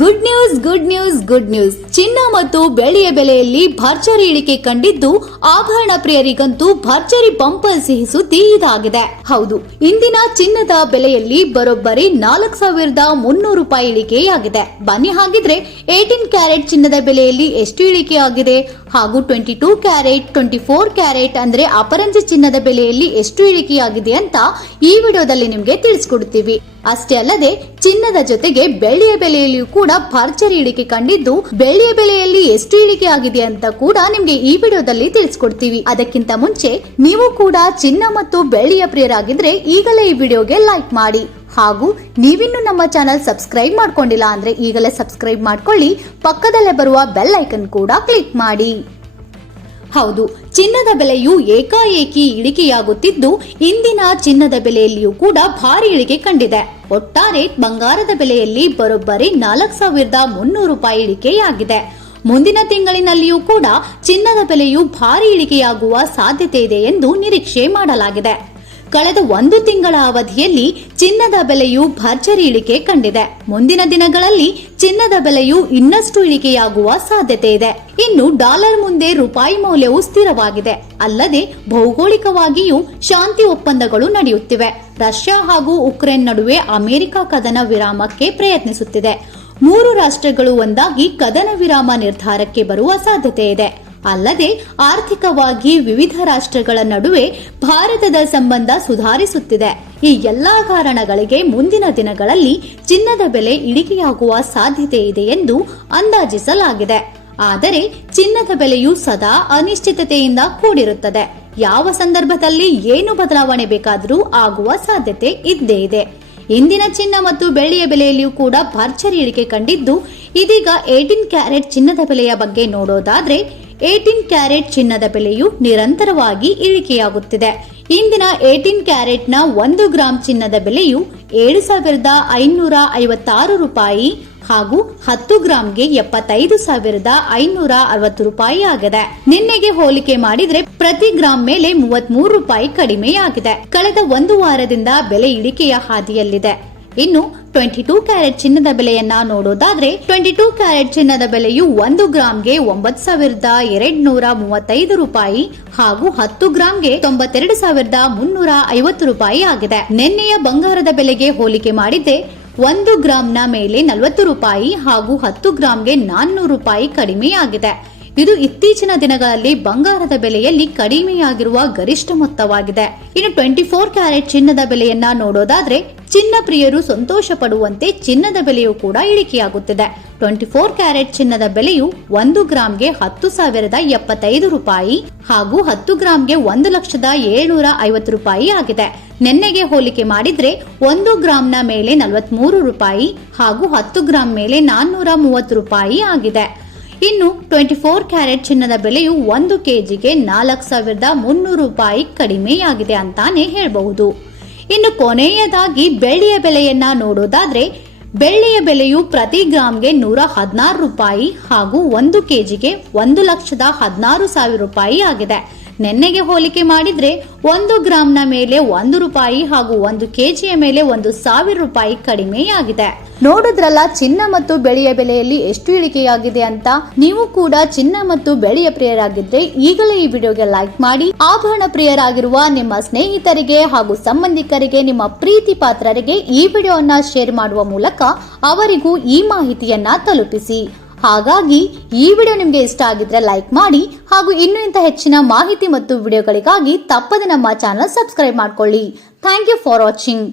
Good news good news good news ಚಿನ್ನ ಮತ್ತು ಬೆಳ್ಳಿಯ ಬೆಲೆಯಲ್ಲಿ ಭರ್ಜರಿ ಇಳಿಕೆ ಕಂಡಿದ್ದು ಆಭರಣ ಪ್ರಿಯರಿಗಂತೂ ಭರ್ಜರಿ ಬಂಪರ್ ಸಿಹಿ ಸುದ್ದಿ ಇದಾಗಿದೆ ಹೌದು, ಇಂದಿನ ಚಿನ್ನದ ಬೆಲೆಯಲ್ಲಿ ಬರೋಬ್ಬರಿ ನಾಲ್ಕು ಸಾವಿರದ ಮುನ್ನೂರು ರೂಪಾಯಿ ಇಳಿಕೆಯಾಗಿದೆ. ಬನ್ನಿ ಹಾಗಿದ್ರೆ ಏಟೀನ್ ಕ್ಯಾರೆಟ್ ಚಿನ್ನದ ಬೆಲೆಯಲ್ಲಿ ಎಷ್ಟು ಇಳಿಕೆಯಾಗಿದೆ? ಹಾಗೂ twenty two carat twenty four carat ಅಂದ್ರೆ ಅಪರಂಜಿ ಚಿನ್ನದ ಬೆಲೆಯಲ್ಲಿ ಎಷ್ಟು ಇಳಿಕೆಯಾಗಿದೆ ಅಂತ ಈ ವಿಡಿಯೋದಲ್ಲಿ ನಿಮಗೆ ತಿಳಿಸ್ಕೊಡ್ತೀವಿ. ಅಷ್ಟೇ ಅಲ್ಲದೆ ಚಿನ್ನದ ಜೊತೆಗೆ ಬೆಳ್ಳಿಯ ಬೆಲೆಯಲ್ಲಿಯೂ ಕೂಡ ಭರ್ಜರಿ ಇಳಿಕೆ ಕಂಡಿದ್ದು ಬೆಳ್ಳಿಯ ಬೆಲೆಯಲ್ಲಿ ಎಷ್ಟು ಇಳಿಕೆ ಆಗಿದೆ ಅಂತ ಕೂಡ ನಿಮಗೆ ಈ ವಿಡಿಯೋದಲ್ಲಿ ತಿಳಿಸ್ಕೊಡ್ತೀವಿ. ಅದಕ್ಕಿಂತ ಮುಂಚೆ ನೀವು ಕೂಡ ಚಿನ್ನ ಮತ್ತು ಬೆಳ್ಳಿಯ ಪ್ರಿಯರಾಗಿದ್ರೆ ಈಗಲೇ ಈ ವಿಡಿಯೋಗೆ ಲೈಕ್ ಮಾಡಿ. ಹಾಗೂ ನೀವಿನ್ನು ನಮ್ಮ ಚಾನಲ್ ಸಬ್ಸ್ಕ್ರೈಬ್ ಮಾಡ್ಕೊಂಡಿಲ್ಲ ಅಂದ್ರೆ ಈಗಲೇ ಸಬ್ಸ್ಕ್ರೈಬ್ ಮಾಡ್ಕೊಳ್ಳಿ. ಪಕ್ಕದಲ್ಲೇ ಬರುವ ಬೆಲ್ ಐಕನ್ ಕೂಡ ಕ್ಲಿಕ್ ಮಾಡಿ. ಹೌದು, ಚಿನ್ನದ ಬೆಲೆಯು ಏಕಾಏಕಿ ಇಳಿಕೆಯಾಗುತ್ತಿದ್ದು ಇಂದಿನ ಚಿನ್ನದ ಬೆಲೆಯಲ್ಲಿಯೂ ಕೂಡ ಭಾರಿ ಇಳಿಕೆ ಕಂಡಿದೆ. ಒಟ್ಟಾರೆ ಬಂಗಾರದ ಬೆಲೆಯಲ್ಲಿ ಬರೋಬ್ಬರಿ ನಾಲ್ಕು ಸಾವಿರದ ಮುನ್ನೂರು ರೂಪಾಯಿ ಇಳಿಕೆಯಾಗಿದೆ. ಮುಂದಿನ ತಿಂಗಳಿನಲ್ಲಿಯೂ ಕೂಡ ಚಿನ್ನದ ಬೆಲೆಯು ಭಾರಿ ಇಳಿಕೆಯಾಗುವ ಸಾಧ್ಯತೆ ಇದೆ ಎಂದು ನಿರೀಕ್ಷೆ ಮಾಡಲಾಗಿದೆ. ಕಳೆದ ಒಂದು ತಿಂಗಳ ಅವಧಿಯಲ್ಲಿ ಚಿನ್ನದ ಬೆಲೆಯು ಭರ್ಜರಿ ಇಳಿಕೆ ಕಂಡಿದೆ. ಮುಂದಿನ ದಿನಗಳಲ್ಲಿ ಚಿನ್ನದ ಬೆಲೆಯು ಇನ್ನಷ್ಟು ಇಳಿಕೆಯಾಗುವ ಸಾಧ್ಯತೆ ಇದೆ. ಇನ್ನು ಡಾಲರ್ ಮುಂದೆ ರೂಪಾಯಿ ಮೌಲ್ಯವು ಸ್ಥಿರವಾಗಿದೆ. ಅಲ್ಲದೆ ಭೌಗೋಳಿಕವಾಗಿಯೂ ಶಾಂತಿ ಒಪ್ಪಂದಗಳು ನಡೆಯುತ್ತಿವೆ. ರಷ್ಯಾ ಹಾಗೂ ಉಕ್ರೇನ್ ನಡುವೆ ಅಮೆರಿಕ ಕದನ ವಿರಾಮಕ್ಕೆ ಪ್ರಯತ್ನಿಸುತ್ತಿದೆ. ಮೂರು ರಾಷ್ಟ್ರಗಳು ಒಂದಾಗಿ ಕದನ ವಿರಾಮ ನಿರ್ಧಾರಕ್ಕೆ ಬರುವ ಸಾಧ್ಯತೆ ಇದೆ. ಅಲ್ಲದೆ ಆರ್ಥಿಕವಾಗಿ ವಿವಿಧ ರಾಷ್ಟ್ರಗಳ ನಡುವೆ ಭಾರತದ ಸಂಬಂಧ ಸುಧಾರಿಸುತ್ತಿದೆ. ಈ ಎಲ್ಲಾ ಕಾರಣಗಳಿಗೆ ಮುಂದಿನ ದಿನಗಳಲ್ಲಿ ಚಿನ್ನದ ಬೆಲೆ ಇಳಿಕೆಯಾಗುವ ಸಾಧ್ಯತೆ ಇದೆ ಎಂದು ಅಂದಾಜಿಸಲಾಗಿದೆ. ಆದರೆ ಚಿನ್ನದ ಬೆಲೆಯು ಸದಾ ಅನಿಶ್ಚಿತತೆಯಿಂದ ಕೂಡಿರುತ್ತದೆ. ಯಾವ ಸಂದರ್ಭದಲ್ಲಿ ಏನು ಬದಲಾವಣೆ ಬೇಕಾದರೂ ಆಗುವ ಸಾಧ್ಯತೆ ಇದ್ದೇ ಇದೆ. ಇಂದಿನ ಚಿನ್ನ ಮತ್ತು ಬೆಳ್ಳಿಯ ಬೆಲೆಯಲ್ಲಿಯೂ ಕೂಡ ಭರ್ಜರಿ ಇಳಿಕೆ ಕಂಡಿದ್ದು, ಇದೀಗ ಏಟೀನ್ ಕ್ಯಾರೆಟ್ ಚಿನ್ನದ ಬೆಲೆಯ ಬಗ್ಗೆ ನೋಡೋದಾದ್ರೆ ಏಟೀನ್ ಕ್ಯಾರೆಟ್ ಚಿನ್ನದ ಬೆಲೆಯು ನಿರಂತರವಾಗಿ ಇಳಿಕೆಯಾಗುತ್ತಿದೆ. ಇಂದಿನ ಏಟೀನ್ ಕ್ಯಾರೆಟ್ನ ಒಂದು ಗ್ರಾಂ ಚಿನ್ನದ ಬೆಲೆಯು ಏಳು ಸಾವಿರದ ಐನೂರ ಐವತ್ತಾರು ರೂಪಾಯಿ ಹಾಗೂ ಹತ್ತು ಗ್ರಾಂಗೆ ಎಪ್ಪತ್ತೈದು ಸಾವಿರದ ಐನೂರ ಅರವತ್ತು ರೂಪಾಯಿ ಆಗಿದೆ. ನಿನ್ನೆಗೆ ಹೋಲಿಕೆ ಮಾಡಿದ್ರೆ ಪ್ರತಿ ಗ್ರಾಂ ಮೇಲೆ ಮೂವತ್ಮೂರು ರೂಪಾಯಿ ಕಡಿಮೆಯಾಗಿದೆ. ಕಳೆದ ಒಂದು ವಾರದಿಂದ ಬೆಲೆ ಇಳಿಕೆಯ ಹಾದಿಯಲ್ಲಿದೆ. ಇನ್ನು ಟ್ವೆಂಟಿ ಟೂ ಕ್ಯಾರೆಟ್ ಚಿನ್ನದ ಬೆಲೆಯನ್ನ ನೋಡೋದಾದ್ರೆ ಟ್ವೆಂಟಿ ಟೂ ಕ್ಯಾರೆಟ್ ಚಿನ್ನದ ಬೆಲೆಯು ಒಂದು ಗ್ರಾಮ್ಗೆ ಒಂಬತ್ತು ಸಾವಿರದ ಎರಡ್ ನೂರ ಮೂವತ್ತೈದು ರೂಪಾಯಿ ಹಾಗೂ ಹತ್ತು ಗ್ರಾಮ್ಗೆ ತೊಂಬತ್ತೆರಡು ಸಾವಿರದ ಮುನ್ನೂರ ಐವತ್ತು ರೂಪಾಯಿ ಆಗಿದೆ. ನಿನ್ನೆಯ ಬಂಗಾರದ ಬೆಲೆಗೆ ಹೋಲಿಕೆ ಮಾಡಿದ್ದೆ ಒಂದು ಗ್ರಾಮ್ನ ಮೇಲೆ ನಲವತ್ತು ರೂಪಾಯಿ ಹಾಗೂ ಹತ್ತು ಗ್ರಾಮ್ಗೆ ನಾನ್ನೂರು ರೂಪಾಯಿ ಕಡಿಮೆಯಾಗಿದೆ. ಇದು ಇತ್ತೀಚಿನ ದಿನಗಳಲ್ಲಿ ಬಂಗಾರದ ಬೆಲೆಯಲ್ಲಿ ಕಡಿಮೆಯಾಗಿರುವ ಗರಿಷ್ಠ ಮೊತ್ತವಾಗಿದೆ. ಇನ್ನು ಟ್ವೆಂಟಿ ಫೋರ್ ಕ್ಯಾರೆಟ್ ಚಿನ್ನದ ಬೆಲೆಯನ್ನ ನೋಡೋದಾದ್ರೆ, ಚಿನ್ನ ಪ್ರಿಯರು ಸಂತೋಷ ಪಡುವಂತೆ ಚಿನ್ನದ ಬೆಲೆಯೂ ಕೂಡ ಇಳಿಕೆಯಾಗುತ್ತಿದೆ. ಟ್ವೆಂಟಿ ಫೋರ್ ಕ್ಯಾರೆಟ್ ಚಿನ್ನದ ಬೆಲೆಯು ಒಂದು ಗ್ರಾಂಗೆ ಹತ್ತು ಸಾವಿರದ ಎಪ್ಪತ್ತೈದು ರೂಪಾಯಿ ಹಾಗೂ ಹತ್ತು ಗ್ರಾಂಗೆ ಒಂದು ಲಕ್ಷದ ಏಳ್ನೂರ ಐವತ್ತು ರೂಪಾಯಿ ಆಗಿದೆ. ನಿನ್ನೆಗೆ ಹೋಲಿಕೆ ಮಾಡಿದ್ರೆ, ಒಂದು ಗ್ರಾಂನ ಮೇಲೆ ನಲವತ್ಮೂರು ರೂಪಾಯಿ ಹಾಗೂ ಹತ್ತು ಗ್ರಾಂ ಮೇಲೆ ನಾನ್ನೂರ ಮೂವತ್ತು ರೂಪಾಯಿ ಆಗಿದೆ. ಇನ್ನು ಟ್ವೆಂಟಿ ಫೋರ್ ಕ್ಯಾರೆಟ್ ಚಿನ್ನದ ಬೆಲೆಯು ಒಂದು ಕೆಜಿಗೆ ನಾಲ್ಕು ಸಾವಿರದ ಮುನ್ನೂರು ರೂಪಾಯಿ ಕಡಿಮೆಯಾಗಿದೆ ಅಂತಾನೆ ಹೇಳಬಹುದು. ಇನ್ನು ಕೊನೆಯದಾಗಿ ಬೆಳ್ಳಿಯ ಬೆಲೆಯನ್ನ ನೋಡೋದಾದ್ರೆ, ಬೆಳ್ಳಿಯ ಬೆಲೆಯು ಪ್ರತಿ ಗ್ರಾಮ್ಗೆ ನೂರ ಹದಿನಾರು ರೂಪಾಯಿ ಹಾಗೂ ಒಂದು ಕೆಜಿಗೆ ಒಂದು ಲಕ್ಷದ ಹದಿನಾರು ಸಾವಿರ ರೂಪಾಯಿ ಆಗಿದೆ. ನಿನ್ನೆಗೆ ಹೋಲಿಕೆ ಮಾಡಿದ್ರೆ ಒಂದು ಗ್ರಾಂನ ಮೇಲೆ ಒಂದು ರೂಪಾಯಿ ಹಾಗೂ ಒಂದು ಕೆಜಿಯ ಮೇಲೆ ಒಂದು ಸಾವಿರ ರೂಪಾಯಿ ಕಡಿಮೆಯಾಗಿದೆ. ನೋಡಿದ್ರಲ್ಲ, ಚಿನ್ನ ಮತ್ತು ಬೆಳೆಯ ಬೆಲೆಯಲ್ಲಿ ಎಷ್ಟು ಇಳಿಕೆಯಾಗಿದೆ ಅಂತ? ನೀವು ಕೂಡ ಚಿನ್ನ ಮತ್ತು ಬೆಳೆಯ ಪ್ರಿಯರಾಗಿದ್ರೆ ಈಗಲೇ ಈ ವಿಡಿಯೋಗೆ ಲೈಕ್ ಮಾಡಿ. ಆಭರಣ ಪ್ರಿಯರಾಗಿರುವ ನಿಮ್ಮ ಸ್ನೇಹಿತರಿಗೆ ಹಾಗೂ ಸಂಬಂಧಿಕರಿಗೆ, ನಿಮ್ಮ ಪ್ರೀತಿ ಪಾತ್ರರಿಗೆ ಈ ವಿಡಿಯೋವನ್ನ ಶೇರ್ ಮಾಡುವ ಮೂಲಕ ಅವರಿಗೂ ಈ ಮಾಹಿತಿಯನ್ನ ತಲುಪಿಸಿ. ಹಾಗಾಗಿ ಈ ವಿಡಿಯೋ ನಿಮಗೆ ಇಷ್ಟ ಆಗಿದ್ರೆ ಲೈಕ್ ಮಾಡಿ ಹಾಗೂ ಇನ್ನೂ ಇಂಥ ಹೆಚ್ಚಿನ ಮಾಹಿತಿ ಮತ್ತು ವಿಡಿಯೋಗಳಿಗಾಗಿ ತಪ್ಪದೆ ನಮ್ಮ ಚಾನಲ್ ಸಬ್ಸ್ಕ್ರೈಬ್ ಮಾಡ್ಕೊಳ್ಳಿ. Thank you for watching